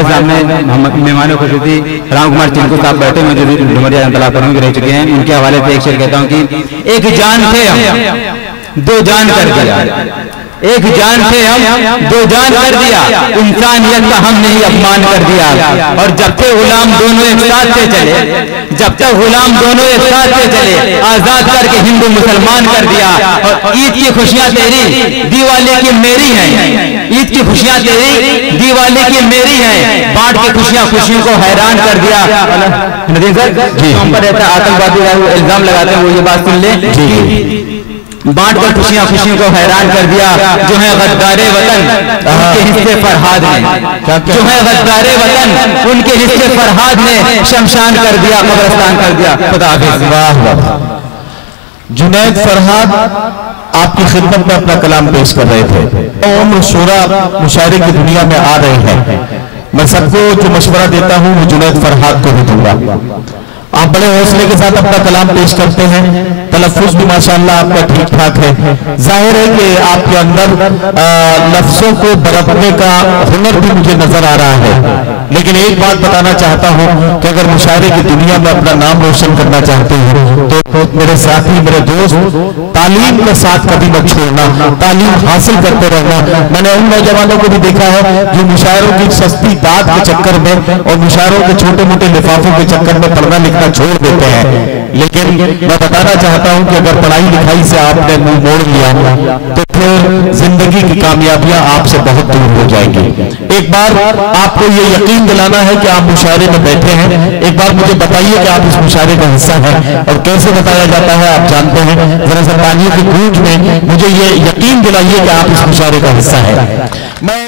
ہمارے سامنے مہمانوں کو خصوصی رام کمار چنکو صاحب بیٹھے ہیں جو ڈومریا انطلاع پر رہ چکے ہیں. ان کے حوالے سے ایک شعر کہتا ہوں کہ ایک جان تھے ہم دو جان کر دیا, ایک جان تھے ہم دو جان کر دیا, انسانیت کا ہم نے ہی اپمان کر دیا. اور جب تک غلام دونوں ایک ساتھ سے چلے, جب تک غلام دونوں ایک ساتھ سے چلے, آزاد کر کے ہندو مسلمان کر دیا. اور عید کی خوشیاں تیری دیوالی کی میری ہیں, عید کی خوشیاں تیری دیوالی کی میری ہیں, بانٹ کے خوشیاں خوشیوں کو حیران کر دیا. ندیم سر ہم پر رہتا آتنکوادی الزام لگاتے ہیں, وہ یہ بات سن لیں. بانٹ کر خوشیاں خوشیوں کو حیران کر دیا. جو ہے غدار وطن ان کے حصے فرہاد نے, جو ہے غدار وطن ان کے حصے فرہاد نے شمشان کر دیا, قبرستان کر دیا. خدا حافظ. جنید فرہاد آپ کی خدمت میں اپنا کلام پیش کر رہے تھے. عمر شورا مشاعرے کی دنیا میں آ رہے ہیں. میں سب کو جو مشورہ دیتا ہوں وہ جنید فرہاد کو بھی دوں گا. آپ بڑے حوصلے کے ساتھ اپنا کلام پیش کرتے ہیں, تلفظ بھی ماشاءاللہ آپ کا ٹھیک ٹھاک ہے. ظاہر ہے کہ آپ کے اندر لفظوں کو برتنے کا ہنر بھی مجھے نظر آ رہا ہے. لیکن ایک بات بتانا چاہتا ہوں کہ اگر مشاعرے کی دنیا میں اپنا نام روشن کرنا چاہتے ہیں تو میرے ساتھی, میرے دوست, تعلیم کا ساتھ کبھی مت چھوڑنا, تعلیم حاصل کرتے رہنا. میں نے ان نوجوانوں کو بھی دیکھا ہے جو مشاعروں کی سستی داد کے چکر میں اور مشاعروں کے چھوٹے موٹے لفافوں کے چکر میں پڑھنا لکھنا چھوڑ دیتے ہیں. لیکن میں بتانا چاہتا ہوں کہ اگر پڑھائی لکھائی سے آپ نے منہ موڑ لیا تو پھر زندگی کی کامیابیاں آپ سے بہت دور ہو جائیں گی. ایک بار آپ کو یہ یقین دلانا ہے کہ آپ مشاعرے میں بیٹھے ہیں. ایک بار مجھے بتائیے کہ آپ اس مشاعرے کا حصہ ہیں اور کیسے بتایا جاتا ہے آپ جانتے ہیں. ذرا سا تالیوں کی گونج میں مجھے یہ یقین دلائیے کہ آپ اس مشاعرے کا حصہ ہیں. میں